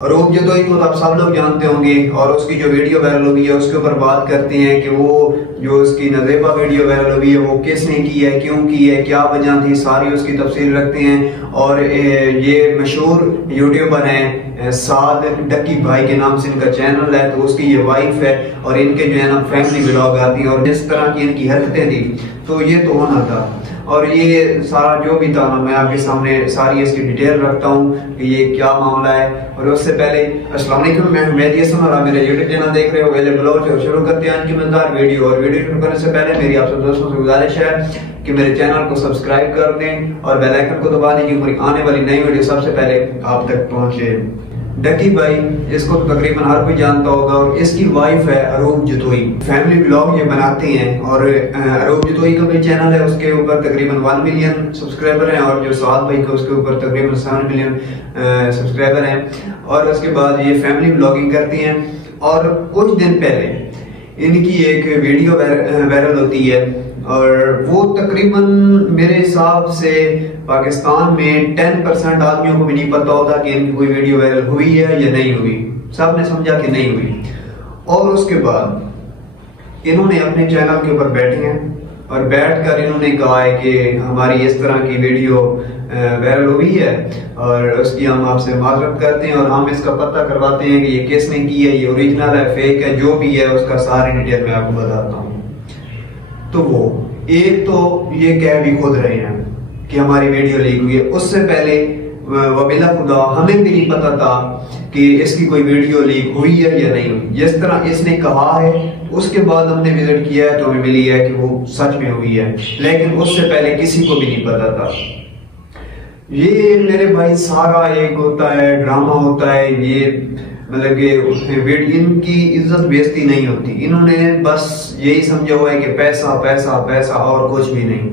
रूप जतोई को तो आप सब लोग जानते होंगे और उसकी जो वीडियो वायरल हुई है उसके ऊपर बात करते हैं कि वो जो उसकी नज़ेबा वीडियो वायरल हुई है वो किसने की है, क्यों की है, क्या वजह थी, सारी उसकी तफसील रखते हैं। और ये मशहूर यूट्यूबर हैं साद डक्की भाई के नाम से इनका चैनल है, तो उसकी ये वाइफ है और इनके जो है ना फैमिली व्लॉग आती है और जिस तरह की इनकी हरकतें थी तो ये तो होना था। और ये सारा जो भी था ना मैं आपके सामने सारी इसकी डिटेल रखता हूँ कि ये क्या मामला है। और उससे पहले अस्सलाम वालेकुम, मैं मेहदी हसन और आप मेरे यूट्यूब चैनल देख रहे हो वेले ब्लॉग। शुरू करते हैं आज की मजेदार वीडियो। और वीडियो शुरू करने से पहले मेरी आप सब दोस्तों से गुजारिश है कि मेरे चैनल को सब्सक्राइब कर दें और बेल आइकन को दबा दें क्योंकि आने वाली नई वीडियो सबसे पहले आप तक पहुंचे। डक्की भाई इसको तो तकरीबन हर कोई जानता होगा और इसकी वाइफ है अरूप जतोई। फैमिली ब्लॉग ये बनाते हैं और अरूप जतोई का भी चैनल है, उसके ऊपर तकरीबन 1 मिलियन सब्सक्राइबर हैं और जो साद भाई का उसके ऊपर तकरीबन 7 मिलियन सब्सक्राइबर हैं। और उसके बाद ये फैमिली ब्लॉगिंग करती हैं और कुछ दिन पहले इनकी एक वीडियो वायरल होती है और वो तकरीबन मेरे हिसाब से पाकिस्तान में 10% आदमियों को भी नहीं पता होता कि इनकी कोई वीडियो वायरल हुई है या नहीं हुई। सब ने समझा कि नहीं हुई। और उसके बाद इन्होंने अपने चैनल के ऊपर बैठे हैं और बैठकर इन्होंने कहा है कि हमारी इस तरह की वीडियो वायरल हुई है और उसकी हम आपसे माजरत करते हैं और हम इसका पता करवाते हैं कि ये किसने की है, ये ओरिजिनल है, फेक है, जो भी है उसका सारी डिटेल मैं आपको बताता हूँ। तो वो एक तो ये कह भी खुद रहे हैं कि हमारी वीडियो लीक हुई है। उससे पहले वबिला खुदा हमें भी नहीं पता था कि इसकी कोई वीडियो लीक हुई है या नहीं हुई। जिस तरह इसने कहा है उसके बाद हमने विजिट किया है तो हमें मिली है कि वो सच में हुई है, लेकिन उससे पहले किसी को भी नहीं पता था। ये मेरे भाई सारा एक होता है ड्रामा होता है, ये मतलब कि इनकी इज्जत बेइज्जती नहीं होती। इन्होंने बस यही समझा हुआ है कि पैसा पैसा पैसा और कुछ भी नहीं।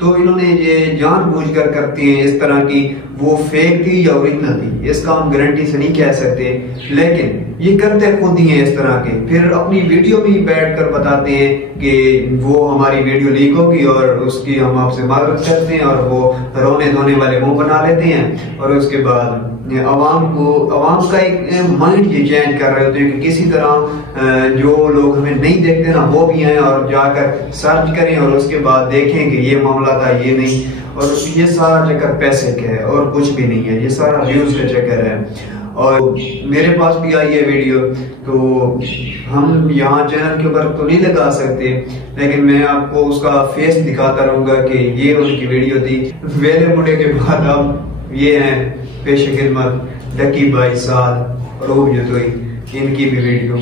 तो इन्होंने ये जानबूझकर करती हैं इस तरह की, वो फेक थी या ओरिजिनल थी इसका हम गारंटी से नहीं कह सकते, लेकिन ये करते खुद ही हैं इस तरह के। फिर अपनी वीडियो में बैठकर बताते हैं कि वो हमारी वीडियो लीक होगी और उसकी हम आपसे माजरत करते हैं और वो रोने धोने वाले मुंह बना लेते हैं। और उसके बाद अवाम का एक माइंड ये चेंज कर रहे होते हैं कि किसी तरह जो लोग हमें नहीं देखते ना वो भी आए और जाकर सर्च करें और उसके बाद देखें कि ये मामला था, ये नहीं। और ये सारा चक्कर पैसे का है और कुछ भी नहीं है, ये सारा व्यूज का चक्कर है। और मेरे पास भी आई है वीडियो तो हम यहाँ चैनल के ऊपर तो नहीं लगा सकते, लेकिन मैं आपको उसका फेस दिखाता रहूंगा कि ये उनकी वीडियो थी। वेले मुड़े के बाद अब ये हैं पेश खिदमत डक्की भाई साद रूप जतोई, इनकी भी वीडियो,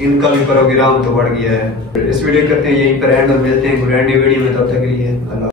इनका भी प्रोग्राम तो बढ़ गया है। इस वीडियो करते हैं यहीं पर एंड और मिलते हैं वीडियो में, तब तक के लिए अल्लाह।